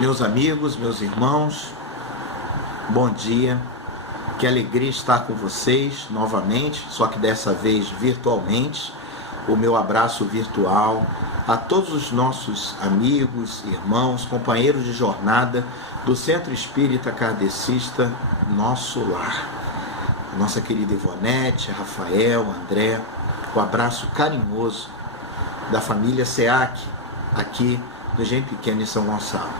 Meus amigos, meus irmãos, bom dia, que alegria estar com vocês novamente, só que dessa vez virtualmente. O meu abraço virtual a todos os nossos amigos, irmãos, companheiros de jornada do Centro Espírita Kardecista Nosso Lar. Nossa querida Ivonete, Rafael, André, o abraço carinhoso da família SEAC, aqui do Engenho Pequeno em São Gonçalo.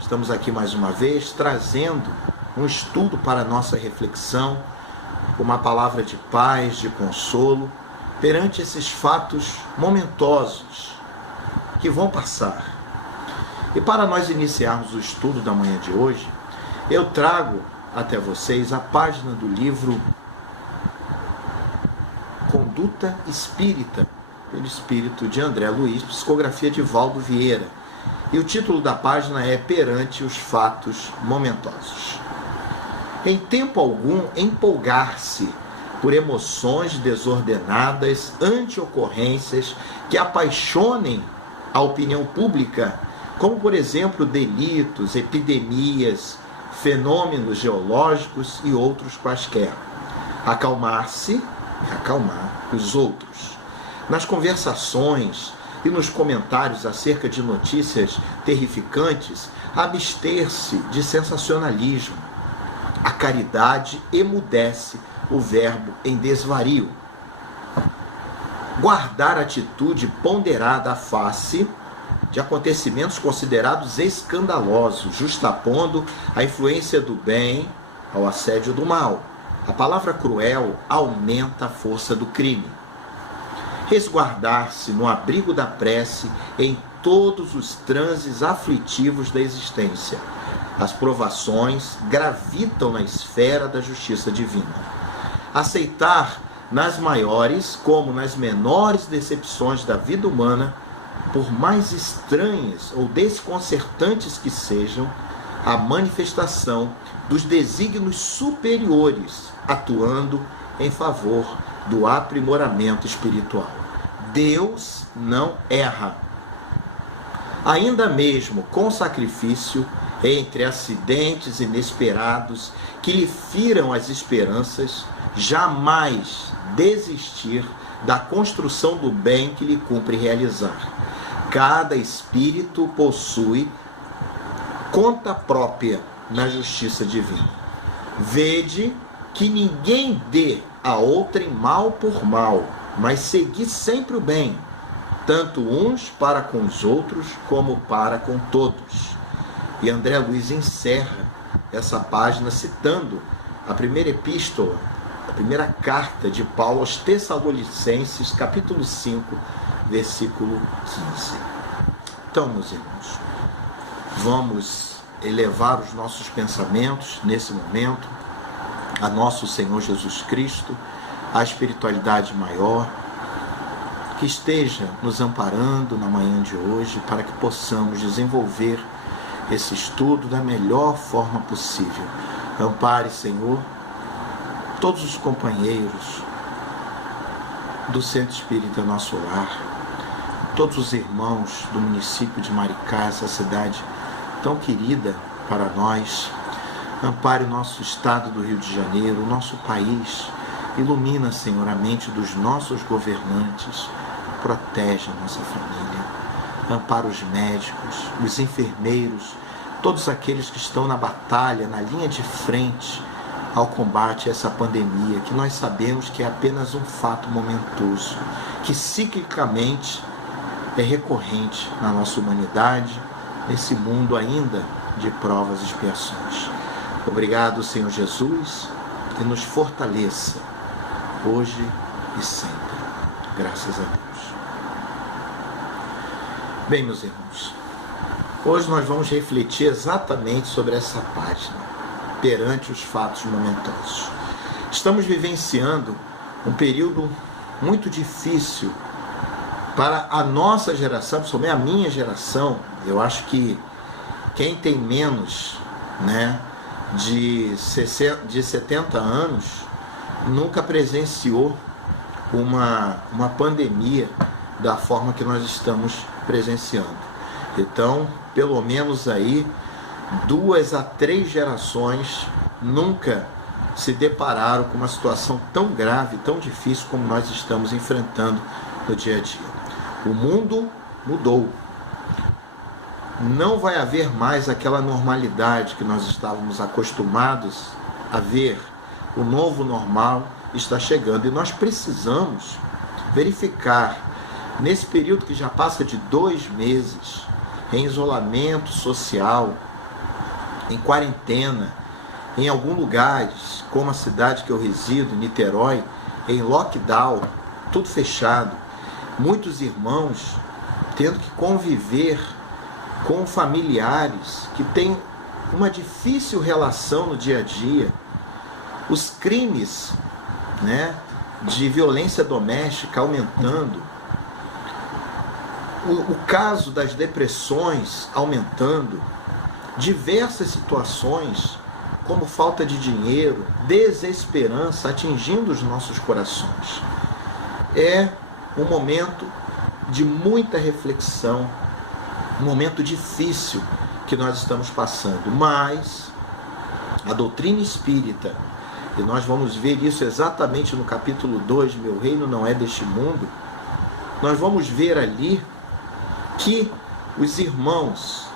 Estamos aqui mais uma vez trazendo um estudo para a nossa reflexão, uma palavra de paz, de consolo, perante esses fatos momentosos que vão passar. E para nós iniciarmos o estudo da manhã de hoje, eu trago até vocês a página do livro Conduta Espírita, pelo Espírito de André Luiz, psicografia de Valdo Vieira. E o título da página é Perante os Fatos Momentosos. Em tempo algum, empolgar-se por emoções desordenadas ante ocorrências que apaixonem a opinião pública, como, por exemplo, delitos, epidemias, fenômenos geológicos e outros quaisquer. Acalmar-se e acalmar os outros. Nas conversações e nos comentários acerca de notícias terrificantes, abster-se de sensacionalismo. A caridade emudece o verbo em desvario. Guardar atitude ponderada à face de acontecimentos considerados escandalosos, justapondo a influência do bem ao assédio do mal. A palavra cruel aumenta a força do crime. Resguardar-se no abrigo da prece em todos os transes aflitivos da existência. As provações gravitam na esfera da justiça divina. Aceitar nas maiores como nas menores decepções da vida humana, por mais estranhas ou desconcertantes que sejam, a manifestação dos desígnios superiores atuando em favor do aprimoramento espiritual. Deus não erra. Ainda mesmo com sacrifício, entre acidentes inesperados que lhe firam as esperanças, jamais desistir da construção do bem que lhe cumpre realizar. Cada espírito possui conta própria na justiça divina. Vede que ninguém dê a outrem mal por mal, mas segui sempre o bem, tanto uns para com os outros, como para com todos. E André Luiz encerra essa página citando a primeira epístola, a primeira carta de Paulo aos Tessalonicenses, capítulo 5, versículo 15. Então, meus irmãos, vamos elevar os nossos pensamentos nesse momento a nosso Senhor Jesus Cristo, a espiritualidade maior, que esteja nos amparando na manhã de hoje para que possamos desenvolver esse estudo da melhor forma possível. Ampare, Senhor, todos os companheiros do Centro Espírita Nosso Lar, todos os irmãos do município de Maricá, essa cidade tão querida para nós. Ampare o nosso estado do Rio de Janeiro, o nosso país. Ilumina, Senhor, a mente dos nossos governantes. Protege a nossa família. Ampara os médicos, os enfermeiros, todos aqueles que estão na batalha, na linha de frente ao combate a essa pandemia, que nós sabemos que é apenas um fato momentoso, que ciclicamente é recorrente na nossa humanidade, nesse mundo ainda de provas e expiações. Obrigado, Senhor Jesus, que nos fortaleça hoje e sempre. Graças a Deus. Bem, meus irmãos, hoje nós vamos refletir exatamente sobre essa página, perante os fatos momentosos. Estamos vivenciando um período muito difícil para a nossa geração, principalmente a minha geração. Eu acho que quem tem menos, de 70 anos nunca presenciou uma pandemia da forma que nós estamos presenciando. Então, pelo menos aí 2 a 3 gerações nunca se depararam com uma situação tão grave, tão difícil como nós estamos enfrentando no dia a dia. O mundo mudou. Não vai haver mais aquela normalidade que nós estávamos acostumados a ver. O novo normal está chegando e nós precisamos verificar, nesse período que já passa de 2 meses, em isolamento social, em quarentena, em alguns lugares, como a cidade que eu resido, Niterói, em lockdown, tudo fechado, muitos irmãos tendo que conviver com familiares que têm uma difícil relação no dia a dia, os crimes, de violência doméstica aumentando, o caso das depressões aumentando, diversas situações como falta de dinheiro, desesperança atingindo os nossos corações. É um momento de muita reflexão, um momento difícil que nós estamos passando, mas a doutrina espírita, e nós vamos ver isso exatamente no capítulo 2, Meu Reino Não É Deste Mundo, nós vamos ver ali que os irmãos,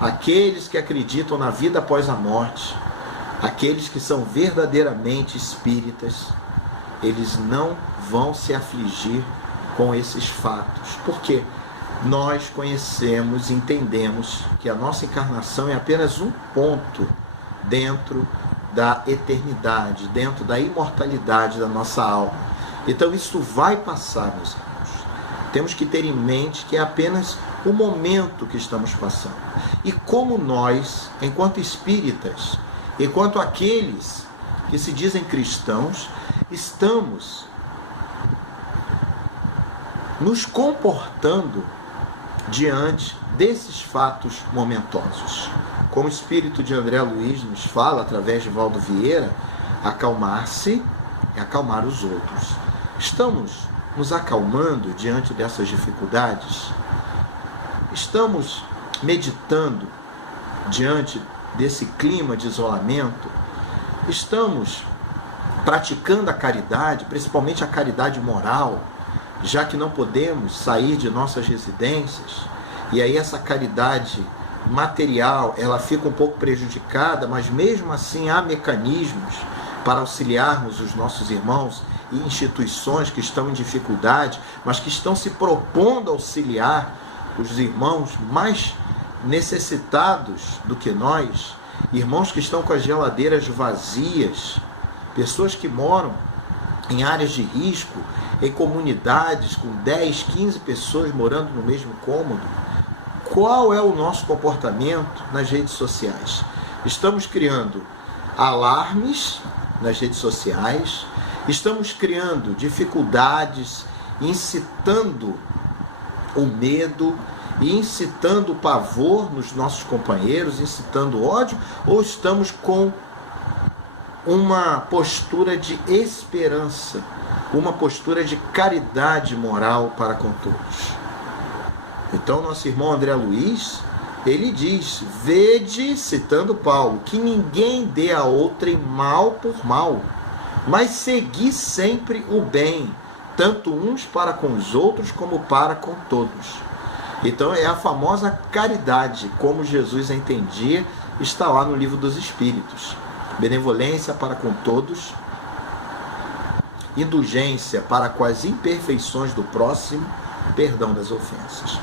aqueles que acreditam na vida após a morte, aqueles que são verdadeiramente espíritas, eles não vão se afligir com esses fatos. Por quê? Nós conhecemos, entendemos que a nossa encarnação é apenas um ponto dentro da eternidade, dentro da imortalidade da nossa alma. Então isso vai passar, meus irmãos. Temos que ter em mente que é apenas o momento que estamos passando. E como nós, enquanto espíritas, enquanto aqueles que se dizem cristãos, estamos nos comportando diante desses fatos momentosos. Como o espírito de André Luiz nos fala, através de Valdo Vieira, acalmar-se e acalmar os outros. Estamos nos acalmando diante dessas dificuldades? Estamos meditando diante desse clima de isolamento? Estamos praticando a caridade, principalmente a caridade moral, já que não podemos sair de nossas residências, e aí essa caridade material, ela fica um pouco prejudicada, mas mesmo assim há mecanismos para auxiliarmos os nossos irmãos e instituições que estão em dificuldade, mas que estão se propondo a auxiliar os irmãos mais necessitados do que nós, irmãos que estão com as geladeiras vazias, pessoas que moram em áreas de risco, em comunidades com 10, 15 pessoas morando no mesmo cômodo. Qual é o nosso comportamento nas redes sociais? Estamos criando alarmes nas redes sociais, estamos criando dificuldades, incitando o medo e incitando o pavor nos nossos companheiros, incitando ódio, ou estamos com uma postura de esperança, uma postura de caridade moral para com todos? Então, nosso irmão André Luiz, ele diz: vede, citando Paulo, que ninguém dê a outrem mal por mal, mas segui sempre o bem, tanto uns para com os outros como para com todos. Então é a famosa caridade, como Jesus a entendia, está lá no Livro dos Espíritos. Benevolência para com todos, indulgência para com as imperfeições do próximo, perdão das ofensas.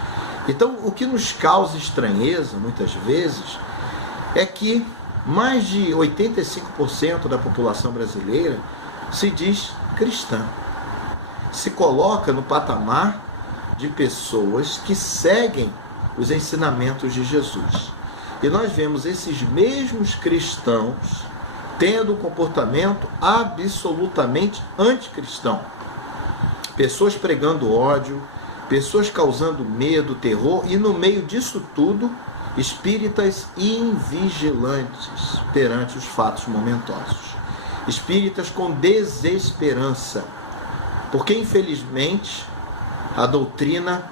Então, o que nos causa estranheza, muitas vezes, é que mais de 85% da população brasileira se diz cristã. Se coloca no patamar de pessoas que seguem os ensinamentos de Jesus. E nós vemos esses mesmos cristãos tendo um comportamento absolutamente anticristão. Pessoas pregando ódio, pessoas causando medo, terror, e no meio disso tudo, espíritas invigilantes perante os fatos momentosos. Espíritas com desesperança, porque infelizmente a doutrina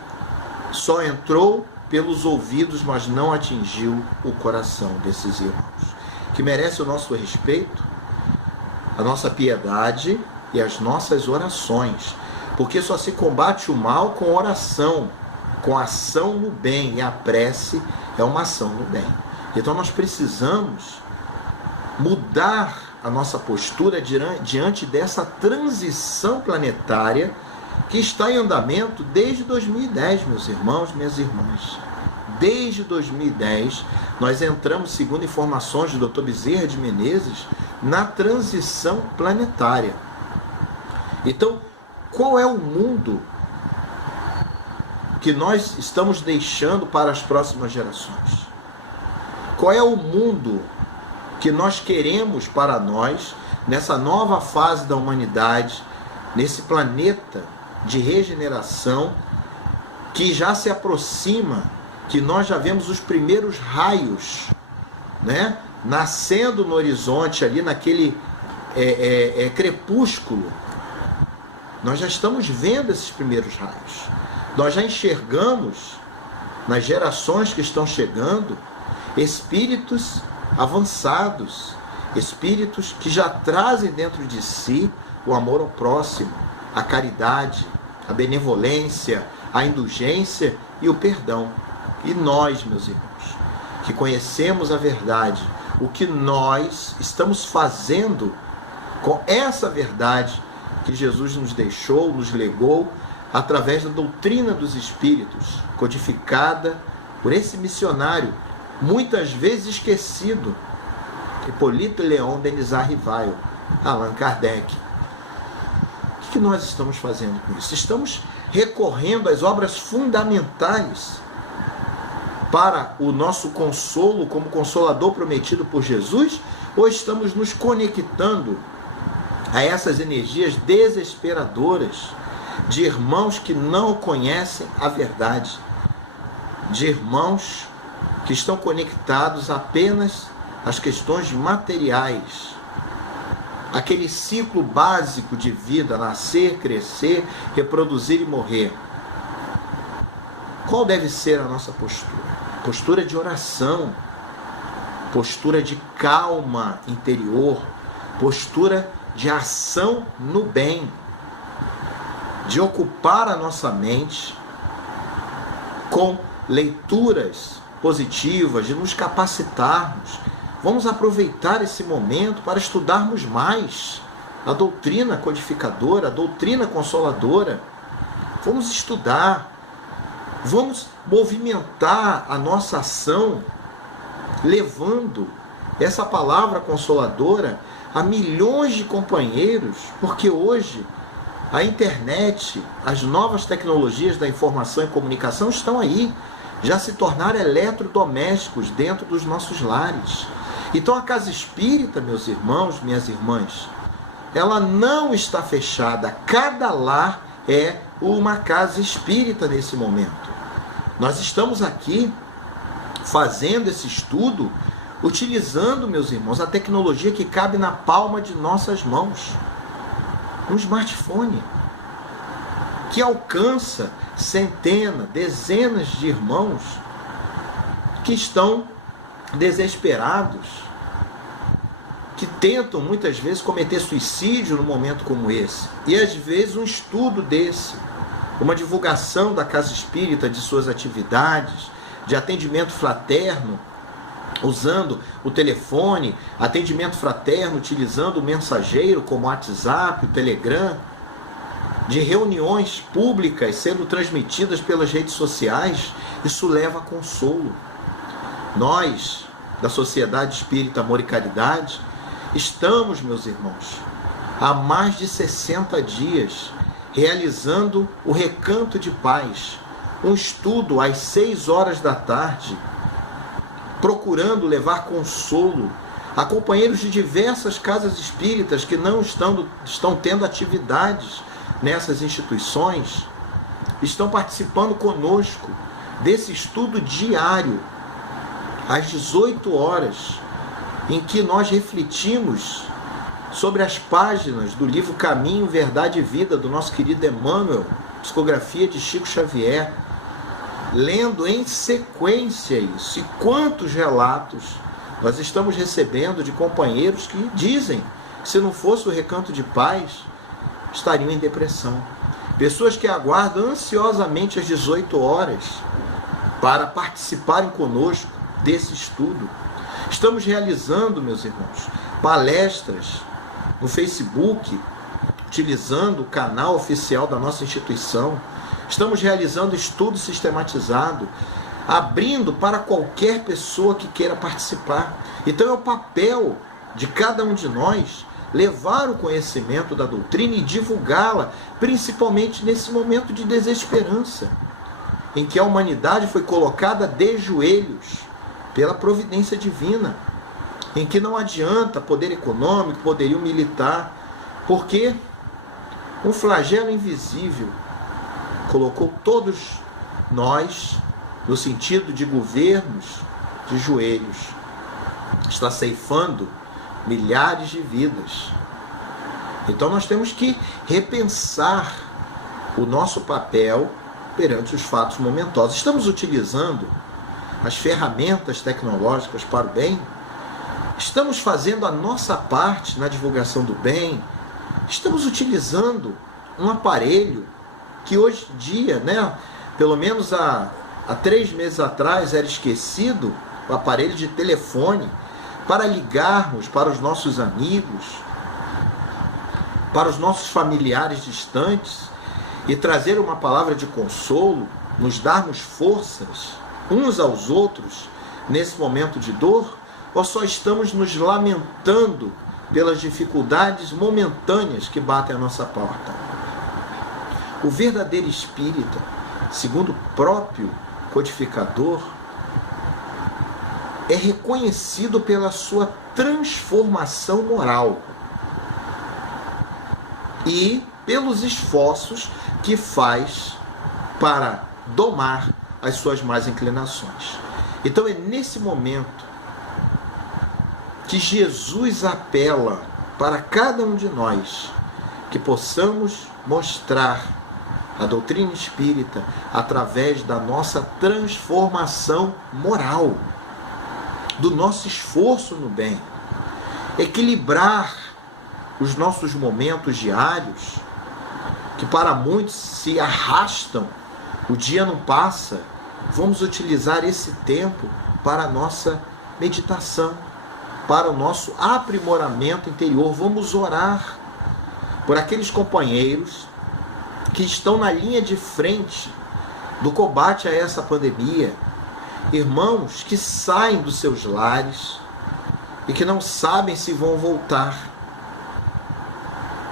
só entrou pelos ouvidos, mas não atingiu o coração desses irmãos. Que merece o nosso respeito, a nossa piedade e as nossas orações. Porque só se combate o mal com oração, com ação no bem. E a prece é uma ação no bem. Então nós precisamos mudar a nossa postura diante dessa transição planetária que está em andamento desde 2010, meus irmãos, minhas irmãs. Desde 2010, nós entramos, segundo informações do Dr. Bezerra de Menezes, na transição planetária. Então, qual é o mundo que nós estamos deixando para as próximas gerações? Qual é o mundo que nós queremos para nós, nessa nova fase da humanidade, nesse planeta de regeneração que já se aproxima, que nós já vemos os primeiros raios, né, nascendo no horizonte ali, naquele crepúsculo. Nós já estamos vendo esses primeiros raios. Nós já enxergamos, nas gerações que estão chegando, espíritos avançados, espíritos que já trazem dentro de si o amor ao próximo, a caridade, a benevolência, a indulgência e o perdão. E nós, meus irmãos, que conhecemos a verdade, o que nós estamos fazendo com essa verdade que Jesus nos deixou, nos legou, através da doutrina dos Espíritos, codificada por esse missionário, muitas vezes esquecido, Hippolyte Léon Denisard Rivail, Allan Kardec. O que nós estamos fazendo com isso? Estamos recorrendo às obras fundamentais para o nosso consolo, como consolador prometido por Jesus, ou estamos nos conectando a essas energias desesperadoras de irmãos que não conhecem a verdade, de irmãos que estão conectados apenas às questões materiais, aquele ciclo básico de vida, nascer, crescer, reproduzir e morrer. Qual deve ser a nossa postura? Postura de oração, postura de calma interior, postura de ação no bem, de ocupar a nossa mente com leituras positivas, de nos capacitarmos. Vamos aproveitar esse momento para estudarmos mais a doutrina codificadora, a doutrina consoladora. Vamos estudar, vamos movimentar a nossa ação, levando essa palavra consoladora a milhões de companheiros, porque hoje a internet, as novas tecnologias da informação e comunicação estão aí, já se tornaram eletrodomésticos dentro dos nossos lares. Então a casa espírita, meus irmãos, minhas irmãs, ela não está fechada. Cada lar é uma casa espírita nesse momento. Nós estamos aqui fazendo esse estudo, utilizando, meus irmãos, a tecnologia que cabe na palma de nossas mãos. Um smartphone que alcança centenas, dezenas de irmãos que estão desesperados, que tentam muitas vezes cometer suicídio num momento como esse. E às vezes um estudo desse, uma divulgação da casa espírita, de suas atividades, de atendimento fraterno, usando o telefone, atendimento fraterno, utilizando o mensageiro como o WhatsApp, o Telegram, de reuniões públicas sendo transmitidas pelas redes sociais, isso leva a consolo. Nós, da Sociedade Espírita Amor e Caridade, estamos, meus irmãos, há mais de 60 dias realizando o Recanto de Paz, um estudo às 6 horas da tarde, procurando levar consolo a companheiros de diversas casas espíritas que não estão tendo atividades nessas instituições, estão participando conosco desse estudo diário, às 18 horas, em que nós refletimos sobre as páginas do livro Caminho, Verdade e Vida, do nosso querido Emmanuel, psicografia de Chico Xavier, lendo em sequência isso. E quantos relatos nós estamos recebendo de companheiros que dizem que se não fosse o Recanto de Paz, estariam em depressão. Pessoas que aguardam ansiosamente às 18 horas para participarem conosco desse estudo. Estamos realizando, meus irmãos, palestras no Facebook, utilizando o canal oficial da nossa instituição. Estamos realizando estudo sistematizado, abrindo para qualquer pessoa que queira participar. Então é o papel de cada um de nós levar o conhecimento da doutrina e divulgá-la, principalmente nesse momento de desesperança, em que a humanidade foi colocada de joelhos pela providência divina, em que não adianta poder econômico, poderio militar, porque um flagelo invisível colocou todos nós, no sentido de governos, de joelhos. Está ceifando milhares de vidas. Então nós temos que repensar o nosso papel perante os fatos momentosos. Estamos utilizando as ferramentas tecnológicas para o bem? Estamos fazendo a nossa parte na divulgação do bem? Estamos utilizando um aparelho que hoje em dia, pelo menos há 3 meses atrás, era esquecido, o aparelho de telefone, para ligarmos para os nossos amigos, para os nossos familiares distantes e trazer uma palavra de consolo, nos darmos forças uns aos outros nesse momento de dor? Ou só estamos nos lamentando pelas dificuldades momentâneas que batem à nossa porta? O verdadeiro espírita, segundo o próprio codificador, é reconhecido pela sua transformação moral e pelos esforços que faz para domar as suas más inclinações. Então é nesse momento que Jesus apela para cada um de nós que possamos mostrar a doutrina espírita através da nossa transformação moral, do nosso esforço no bem, equilibrar os nossos momentos diários, que para muitos se arrastam, o dia não passa. Vamos utilizar esse tempo para a nossa meditação, para o nosso aprimoramento interior. Vamos orar por aqueles companheiros que estão na linha de frente do combate a essa pandemia, irmãos que saem dos seus lares e que não sabem se vão voltar,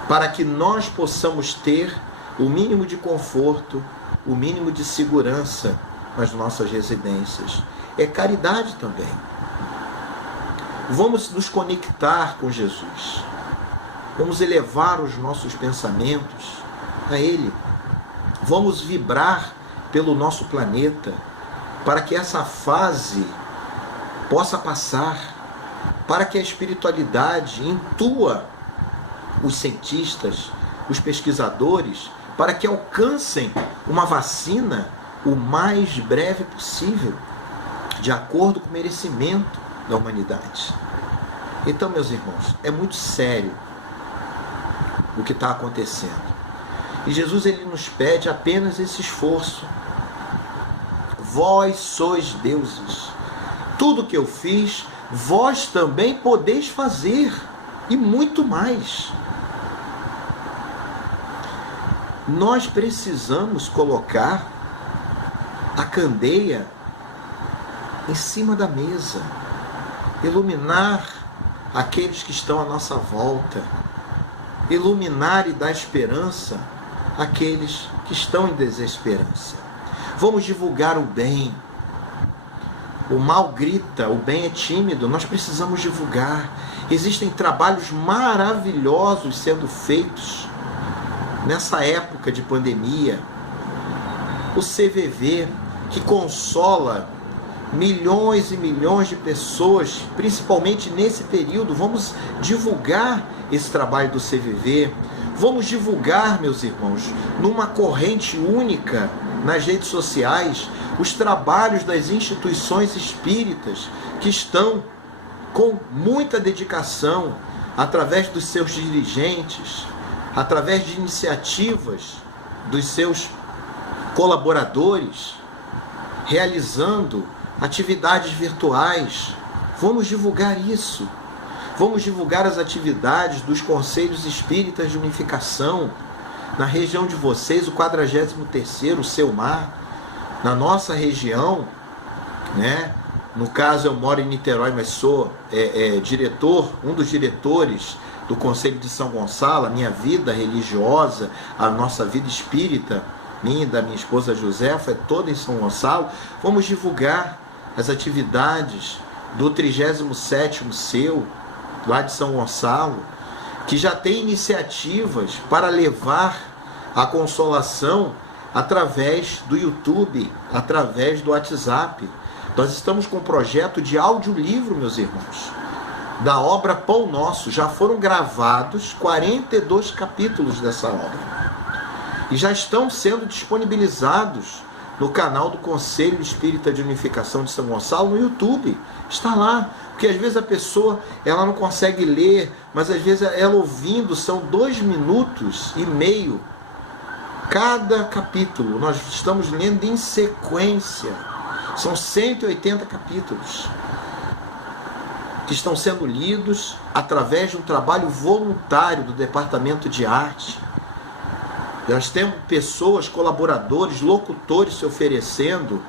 para que nós possamos ter o mínimo de conforto, o mínimo de segurança nas nossas residências. É caridade também. Vamos nos conectar com Jesus. Vamos elevar os nossos pensamentos a Ele. Vamos vibrar pelo nosso planeta para que essa fase possa passar, para que a espiritualidade intua os cientistas, os pesquisadores, para que alcancem uma vacina o mais breve possível, de acordo com o merecimento da humanidade. Então, meus irmãos, é muito sério o que está acontecendo. E Jesus, ele nos pede apenas esse esforço. Vós sois deuses. Tudo que eu fiz, vós também podeis fazer, e muito mais. Nós precisamos colocar a candeia em cima da mesa, iluminar aqueles que estão à nossa volta, iluminar e dar esperança àqueles que estão em desesperança. Vamos divulgar o bem. O mal grita, o bem é tímido, nós precisamos divulgar. Existem trabalhos maravilhosos sendo feitos nessa época de pandemia. O CVV, que consola milhões e milhões de pessoas, principalmente nesse período. Vamos divulgar esse trabalho do CVV. Vamos divulgar, meus irmãos, numa corrente única nas redes sociais os trabalhos das instituições espíritas que estão com muita dedicação, através dos seus dirigentes, através de iniciativas dos seus colaboradores, realizando atividades virtuais. Vamos divulgar isso. Vamos divulgar as atividades dos Conselhos Espíritas de Unificação. Na região de vocês, o 43º, o Selmar. Na nossa região, né? No caso, eu moro em Niterói, mas sou diretor, um dos diretores do Conselho de São Gonçalo. A minha vida religiosa, a nossa vida espírita, minha e da minha esposa Josefa, é toda em São Gonçalo. Vamos divulgar as atividades do 37º seu, lá de São Gonçalo, que já tem iniciativas para levar a consolação através do YouTube, através do WhatsApp. Nós estamos com um projeto de audiolivro, meus irmãos, da obra Pão Nosso. Já foram gravados 42 capítulos dessa obra e já estão sendo disponibilizados no canal do Conselho Espírita de Unificação de São Gonçalo, no YouTube. Está lá, porque às vezes a pessoa ela não consegue ler, mas às vezes ela ouvindo, são 2,5 minutos cada capítulo. Nós estamos lendo em sequência. São 180 capítulos que estão sendo lidos através de um trabalho voluntário do Departamento de Arte. Nós temos pessoas, colaboradores, locutores se oferecendo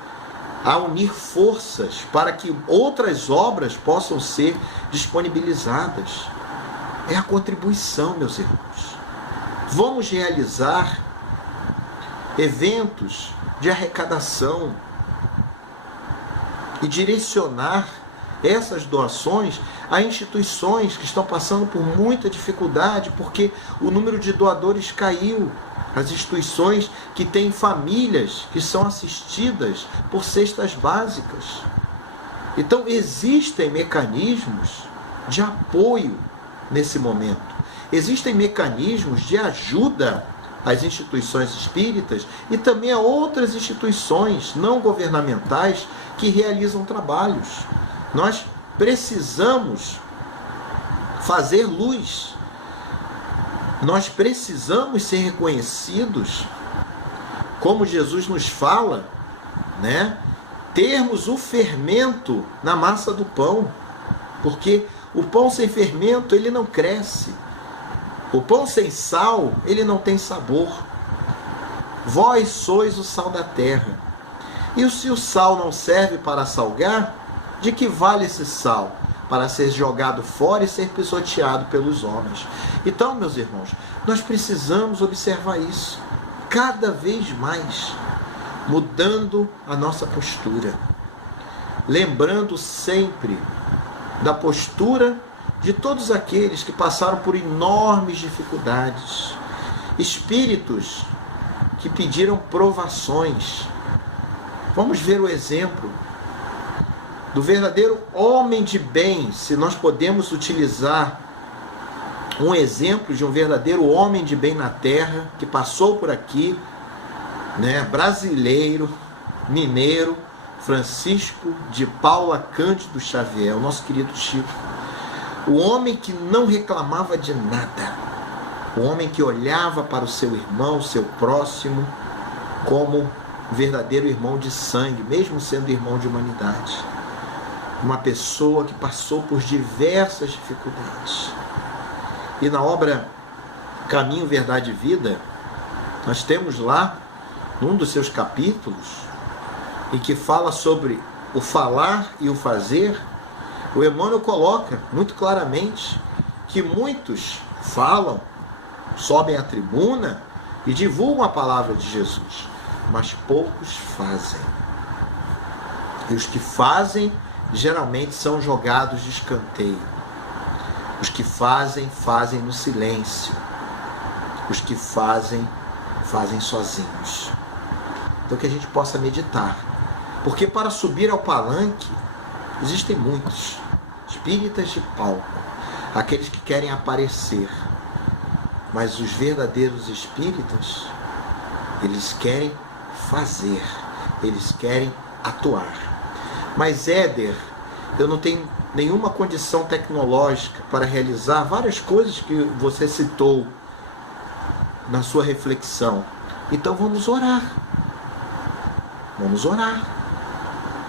a unir forças para que outras obras possam ser disponibilizadas. É a contribuição, meus irmãos. Vamos realizar eventos de arrecadação e direcionar essas doações a instituições que estão passando por muita dificuldade, porque o número de doadores caiu. As instituições que têm famílias que são assistidas por cestas básicas. Então, existem mecanismos de apoio nesse momento. Existem mecanismos de ajuda às instituições espíritas e também a outras instituições não governamentais que realizam trabalhos. Nós precisamos fazer luz. Nós precisamos ser reconhecidos, como Jesus nos fala, né? Termos o fermento na massa do pão, porque o pão sem fermento ele não cresce. O pão sem sal ele não tem sabor. Vós sois o sal da terra. E se o sal não serve para salgar, de que vale esse sal? Para ser jogado fora e ser pisoteado pelos homens. Então, meus irmãos, nós precisamos observar isso cada vez mais, mudando a nossa postura, lembrando sempre da postura de todos aqueles que passaram por enormes dificuldades, espíritos que pediram provações. Vamos ver o exemplo do verdadeiro homem de bem, se nós podemos utilizar um exemplo de um verdadeiro homem de bem na terra, que passou por aqui, né, brasileiro, mineiro, Francisco de Paula Cândido Xavier, o nosso querido Chico. O homem que não reclamava de nada, o homem que olhava para o seu irmão, o seu próximo, como verdadeiro irmão de sangue, mesmo sendo irmão de humanidade. Uma pessoa que passou por diversas dificuldades. E na obra Caminho, Verdade e Vida, nós temos lá, num dos seus capítulos, em que fala sobre o falar e o fazer, o Emmanuel coloca muito claramente que muitos falam, sobem à tribuna e divulgam a palavra de Jesus, mas poucos fazem. E os que fazem geralmente são jogados de escanteio. Os que fazem, fazem no silêncio. Os que fazem, fazem sozinhos. Então que a gente possa meditar. Porque para subir ao palanque, existem muitos espíritas de palco, aqueles que querem aparecer. Mas os verdadeiros espíritas, eles querem fazer, eles querem atuar. Mas Éder, eu não tenho nenhuma condição tecnológica para realizar várias coisas que você citou na sua reflexão. Então vamos orar. Vamos orar.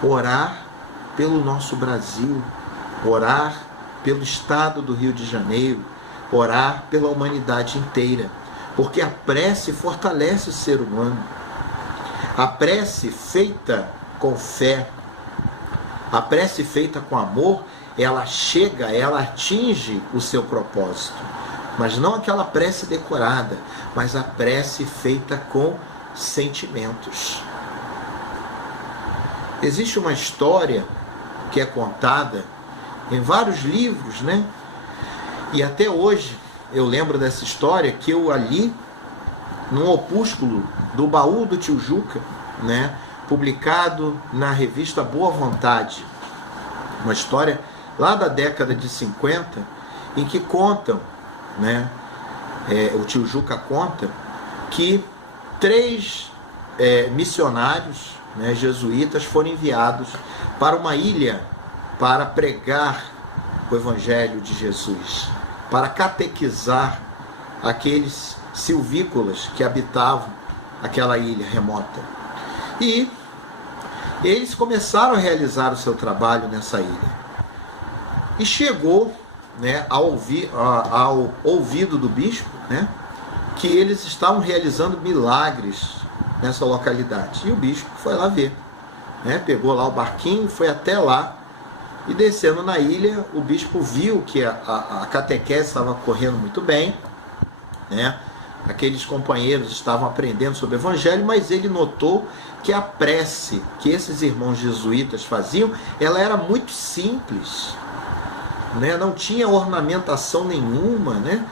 Orar pelo nosso Brasil, orar pelo estado do Rio de Janeiro, orar pela humanidade inteira, porque a prece fortalece o ser humano. A prece feita com fé, a prece feita com amor, ela chega, ela atinge o seu propósito. Mas não aquela prece decorada, mas a prece feita com sentimentos. Existe uma história que é contada em vários livros, né? E até hoje eu lembro dessa história que eu ali, num opúsculo do Baú do Tio Juca, né? Publicado na revista Boa Vontade, uma história lá da década de 50, em que contam, né? O Tio Juca conta que 3 missionários, né, jesuítas, foram enviados para uma ilha para pregar o Evangelho de Jesus, para catequizar aqueles silvícolas que habitavam aquela ilha remota. E eles começaram a realizar o seu trabalho nessa ilha. E chegou, né, ao ouvido do bispo, né, que eles estavam realizando milagres nessa localidade. E o bispo foi lá ver, né, pegou lá o barquinho, foi até lá, e descendo na ilha, o bispo viu que a catequese estava correndo muito bem, né? Aqueles companheiros estavam aprendendo sobre o Evangelho, mas ele notou que a prece que esses irmãos jesuítas faziam, ela era muito simples, né? Não tinha ornamentação nenhuma, né?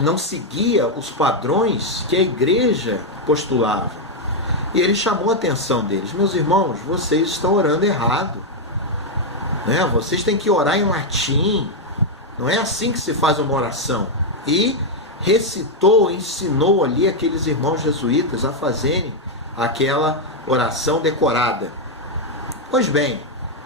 Não seguia os padrões que a igreja postulava. E ele chamou a atenção deles: meus irmãos, vocês estão orando errado, né? Vocês têm que orar em latim, não é assim que se faz uma oração. E recitou, ensinou ali aqueles irmãos jesuítas a fazerem aquela oração decorada. Pois bem,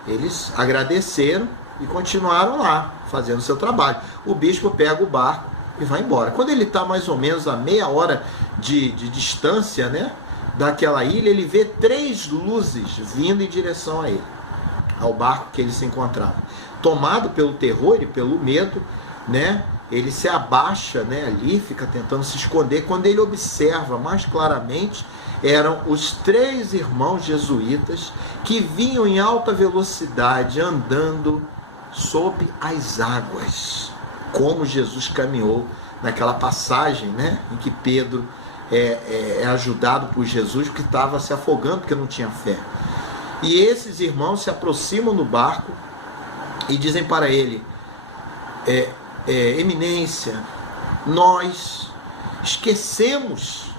eles agradeceram e continuaram lá, fazendo o seu trabalho. O bispo pega o barco e vai embora. Quando ele está mais ou menos a meia hora de distância, né, daquela ilha, ele vê 3 luzes vindo em direção a ele, ao barco que ele se encontrava. Tomado pelo terror e pelo medo, né, ele se abaixa, né, ali, fica tentando se esconder. Quando ele observa mais claramente, eram os 3 irmãos jesuítas que vinham em alta velocidade andando sob as águas, como Jesus caminhou naquela passagem, né, em que Pedro é ajudado por Jesus, que estava se afogando porque não tinha fé. E esses irmãos se aproximam do barco e dizem para ele: Eminência, nós esquecemos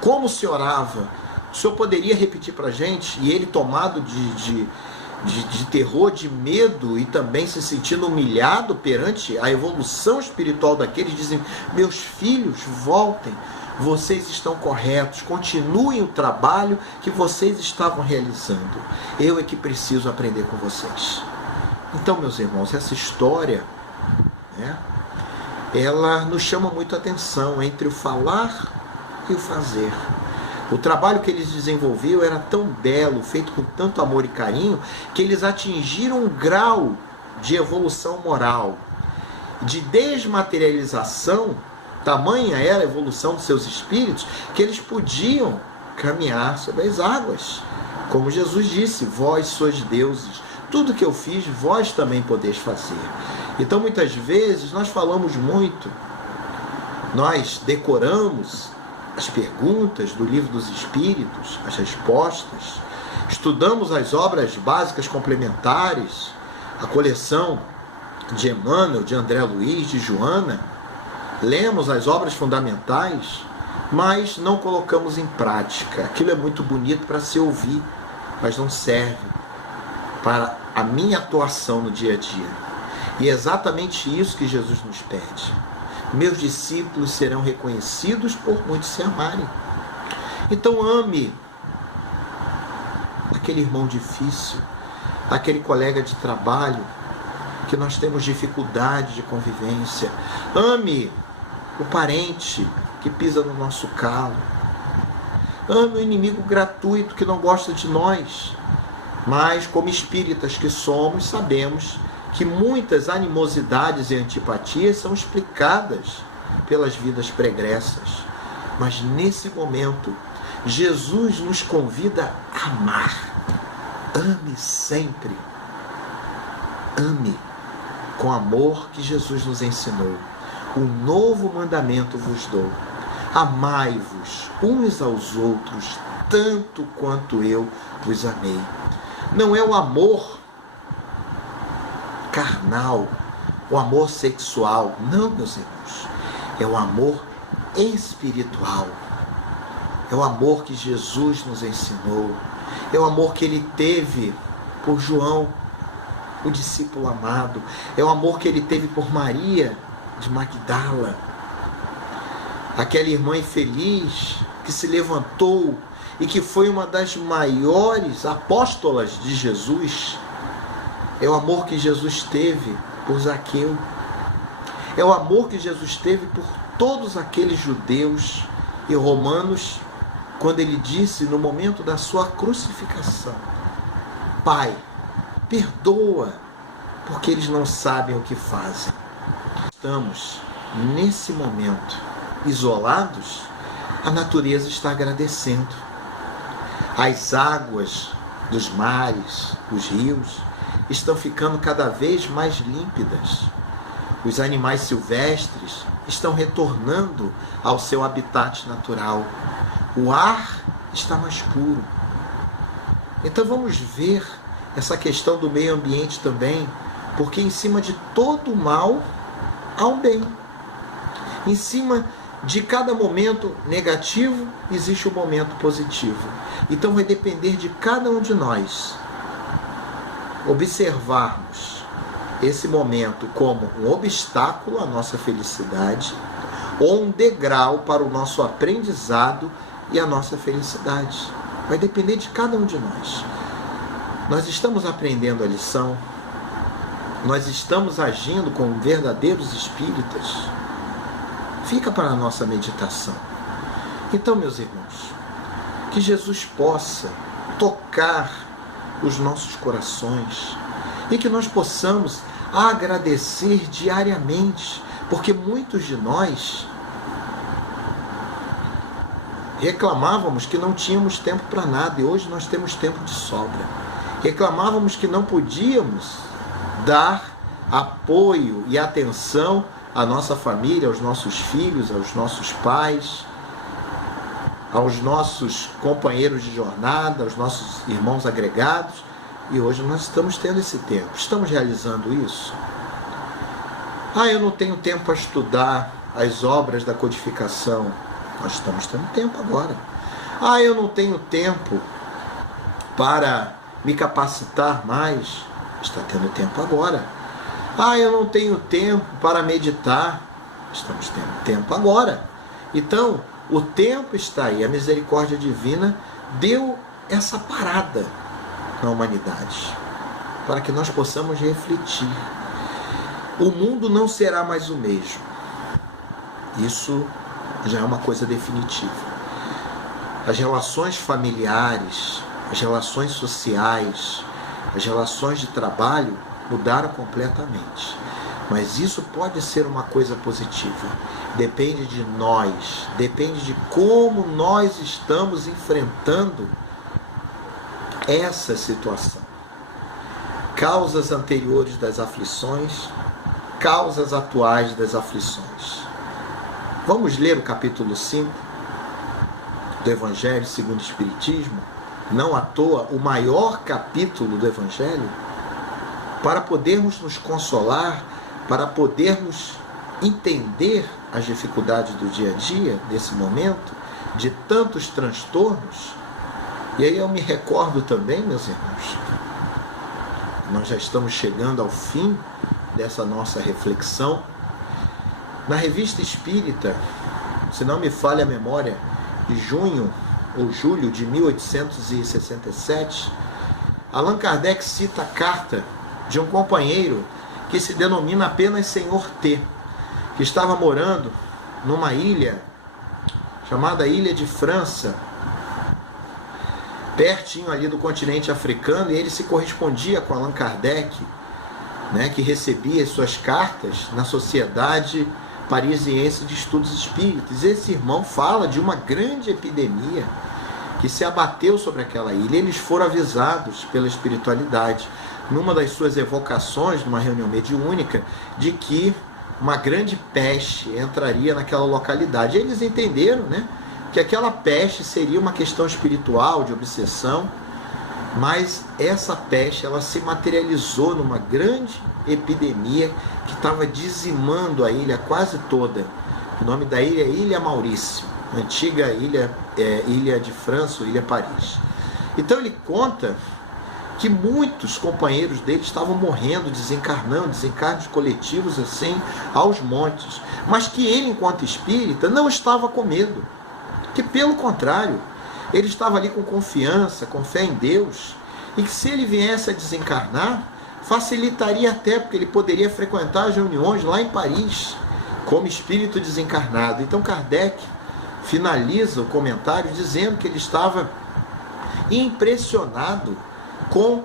como se orava. O senhor poderia repetir para a gente? E ele, tomado de terror, de medo e também se sentindo humilhado perante a evolução espiritual daqueles, dizem: meus filhos, voltem, vocês estão corretos, continuem o trabalho que vocês estavam realizando. Eu é que preciso aprender com vocês. Então, meus irmãos, essa história, né, ela nos chama muito a atenção entre o falar e o fazer. O trabalho que eles desenvolviam era tão belo, feito com tanto amor e carinho, que eles atingiram um grau de evolução moral, de desmaterialização. Tamanha era a evolução dos seus espíritos, que eles podiam caminhar sobre as águas. Como Jesus disse: vós sois deuses, tudo que eu fiz, vós também podeis fazer. Então, muitas vezes, nós falamos muito, nós decoramos as perguntas do Livro dos Espíritos, as respostas, estudamos as obras básicas complementares, a coleção de Emmanuel, de André Luiz, de Joana, lemos as obras fundamentais, mas não colocamos em prática. Aquilo é muito bonito para se ouvir, mas não serve para a minha atuação no dia a dia. E é exatamente isso que Jesus nos pede: meus discípulos serão reconhecidos por muitos se amarem. Então ame aquele irmão difícil, aquele colega de trabalho que nós temos dificuldade de convivência. Ame o parente que pisa no nosso calo. Ame o inimigo gratuito que não gosta de nós. Mas, como espíritas que somos, sabemos que muitas animosidades e antipatias são explicadas pelas vidas pregressas. Mas nesse momento, Jesus nos convida a amar. Ame sempre. Ame com amor que Jesus nos ensinou. Um novo mandamento vos dou. Amai-vos uns aos outros, tanto quanto eu vos amei. Não é o amor carnal, o amor sexual. Não, meus irmãos. É o amor espiritual. É o amor que Jesus nos ensinou. É o amor que ele teve por João, o discípulo amado. É o amor que ele teve por Maria de Magdala. Aquela irmã infeliz que se levantou e que foi uma das maiores apóstolas de Jesus. É o amor que Jesus teve por Zaqueu. É o amor que Jesus teve por todos aqueles judeus e romanos, quando ele disse no momento da sua crucificação: Pai, perdoa, porque eles não sabem o que fazem. Estamos nesse momento isolados, a natureza está agradecendo. As águas dos mares, dos rios, estão ficando cada vez mais límpidas. Os animais silvestres estão retornando ao seu habitat natural. O ar está mais puro. Então vamos ver essa questão do meio ambiente também, porque em cima de todo o mal há um bem. Em cima de cada momento negativo existe um momento positivo. Então vai depender de cada um de nós observarmos esse momento como um obstáculo à nossa felicidade ou um degrau para o nosso aprendizado e a nossa felicidade. Vai depender de cada um de nós. Nós estamos aprendendo a lição, nós estamos agindo como verdadeiros espíritas. Fica para a nossa meditação. Então, meus irmãos, que Jesus possa tocar os nossos corações e que nós possamos agradecer diariamente, porque muitos de nós reclamávamos que não tínhamos tempo para nada e hoje nós temos tempo de sobra. Reclamávamos que não podíamos dar apoio e atenção à nossa família, aos nossos filhos, aos nossos pais, aos nossos companheiros de jornada, aos nossos irmãos agregados, e hoje nós estamos tendo esse tempo. Estamos realizando isso? Eu não tenho tempo para estudar as obras da codificação. Nós estamos tendo tempo agora. Eu não tenho tempo para me capacitar mais. Está tendo tempo agora. Eu não tenho tempo para meditar. Estamos tendo tempo agora. Então, o tempo está aí. A misericórdia divina deu essa parada na humanidade, para que nós possamos refletir. O mundo não será mais o mesmo. Isso já é uma coisa definitiva. As relações familiares, as relações sociais, as relações de trabalho mudaram completamente. Mas isso pode ser uma coisa positiva. Depende de nós, depende de como nós estamos enfrentando essa situação. Causas anteriores das aflições, causas atuais das aflições. Vamos ler o capítulo 5 do Evangelho segundo o Espiritismo, não à toa o maior capítulo do Evangelho, para podermos nos consolar, para podermos entender as dificuldades do dia a dia, desse momento, de tantos transtornos. E aí eu me recordo também, meus irmãos, nós já estamos chegando ao fim dessa nossa reflexão. Na Revista Espírita, se não me falha a memória, de junho ou julho de 1867, Allan Kardec cita a carta de um companheiro que se denomina apenas Senhor T, que estava morando numa ilha chamada Ilha de França, pertinho ali do continente africano, e ele se correspondia com Allan Kardec, né, que recebia suas cartas na Sociedade Parisiense de Estudos Espíritas. Esse irmão fala de uma grande epidemia que se abateu sobre aquela ilha. Eles foram avisados pela espiritualidade, numa das suas evocações, numa reunião mediúnica, de que uma grande peste entraria naquela localidade. Eles entenderam, né, que aquela peste seria uma questão espiritual, de obsessão, mas essa peste ela se materializou numa grande epidemia que estava dizimando a ilha quase toda. O nome da ilha é Ilha Maurício, antiga ilha de França, ou Ilha Paris. Então ele conta que muitos companheiros dele estavam morrendo, desencarnando, desencarnos coletivos assim, aos montes, mas que ele, enquanto espírita, não estava com medo, que pelo contrário, ele estava ali com confiança, com fé em Deus, e que se ele viesse a desencarnar, facilitaria até, porque ele poderia frequentar as reuniões lá em Paris, como espírito desencarnado. Então Kardec finaliza o comentário dizendo que ele estava impressionado com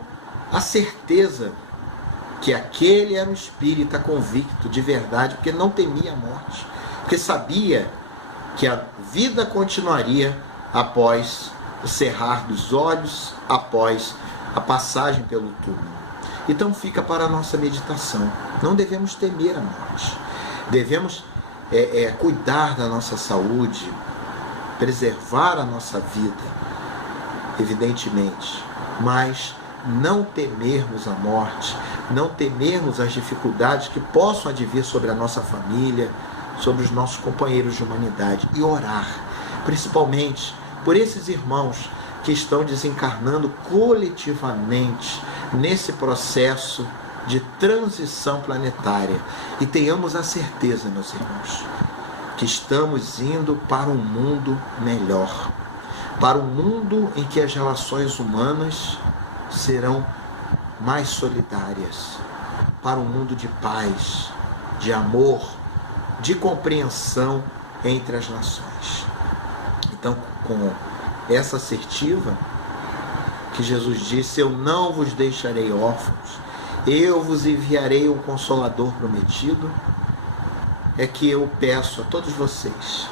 a certeza que aquele era um espírita convicto de verdade, porque não temia a morte, porque sabia que a vida continuaria após o cerrar dos olhos, após a passagem pelo túmulo. Então fica para a nossa meditação. Não devemos temer a morte. Devemos cuidar da nossa saúde, preservar a nossa vida, evidentemente, mas não temermos a morte, não temermos as dificuldades que possam advir sobre a nossa família, sobre os nossos companheiros de humanidade, e orar, principalmente por esses irmãos que estão desencarnando coletivamente nesse processo de transição planetária. E tenhamos a certeza, meus irmãos, que estamos indo para um mundo melhor, para um mundo em que as relações humanas serão mais solidárias, para um mundo de paz, de amor, de compreensão entre as nações. Então, com essa assertiva que Jesus disse: eu não vos deixarei órfãos, eu vos enviarei um Consolador prometido, é que eu peço a todos vocês,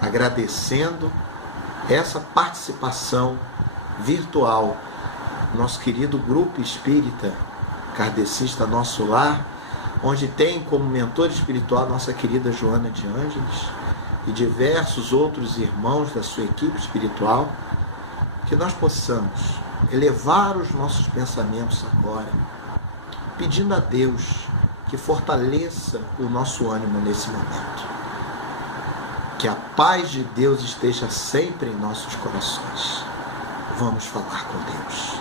agradecendo essa participação virtual, nosso querido grupo espírita kardecista Nosso Lar, onde tem como mentor espiritual nossa querida Joana de Ângeles e diversos outros irmãos da sua equipe espiritual, que nós possamos elevar os nossos pensamentos agora, pedindo a Deus que fortaleça o nosso ânimo nesse momento. Que a paz de Deus esteja sempre em nossos corações. Vamos falar com Deus.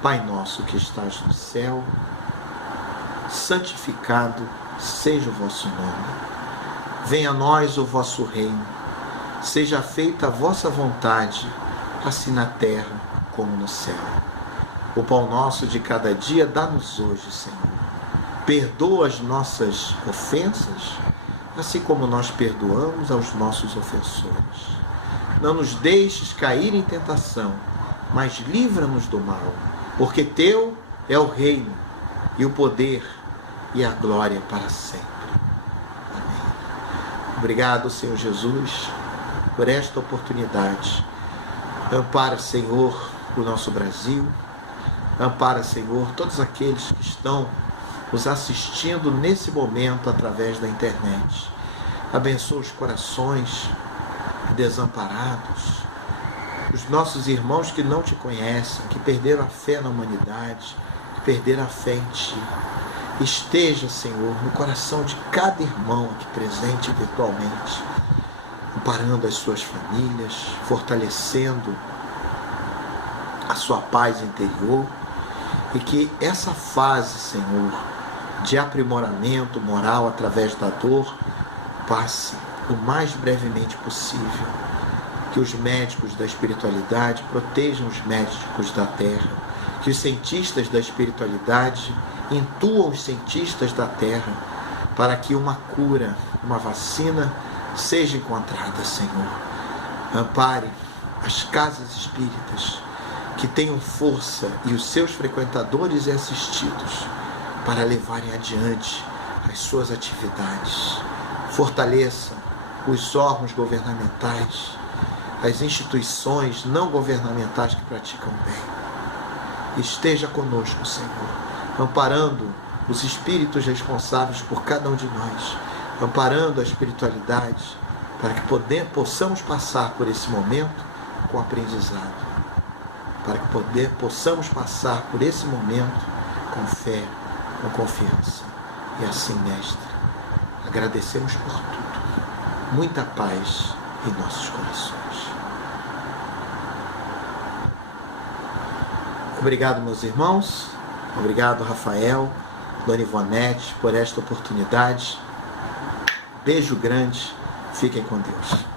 Pai nosso que estás no céu, santificado seja o vosso nome. Venha a nós o vosso reino. Seja feita a vossa vontade, assim na terra como no céu. O pão nosso de cada dia dá-nos hoje, Senhor. Perdoa as nossas ofensas, assim como nós perdoamos aos nossos ofensores. Não nos deixes cair em tentação, mas livra-nos do mal, porque teu é o reino, e o poder, e a glória para sempre. Amém. Obrigado, Senhor Jesus, por esta oportunidade. Ampara, Senhor, o nosso Brasil. Ampara, Senhor, todos aqueles que estão nos assistindo nesse momento através da internet. Abençoa os corações desamparados, os nossos irmãos que não te conhecem, que perderam a fé na humanidade, que perderam a fé em ti. Esteja, Senhor, no coração de cada irmão aqui presente virtualmente, amparando as suas famílias, fortalecendo a sua paz interior, e que essa fase, Senhor, de aprimoramento moral através da dor passe o mais brevemente possível, Que os médicos da espiritualidade protejam os médicos da terra. Que os cientistas da espiritualidade intuam os cientistas da terra para que uma cura, uma vacina seja encontrada, Senhor. Ampare as casas espíritas que tenham força e os seus frequentadores e assistidos para levarem adiante as suas atividades. Fortaleça os órgãos governamentais, as instituições não governamentais que praticam o bem. Esteja conosco, Senhor, amparando os espíritos responsáveis por cada um de nós, amparando a espiritualidade, para que possamos passar por esse momento com aprendizado, para que possamos passar por esse momento com fé, com confiança. E assim, Mestre, agradecemos por tudo. Muita paz em nossos corações. Obrigado, meus irmãos. Obrigado, Rafael, Dona Ivonete, por esta oportunidade. Beijo grande. Fiquem com Deus.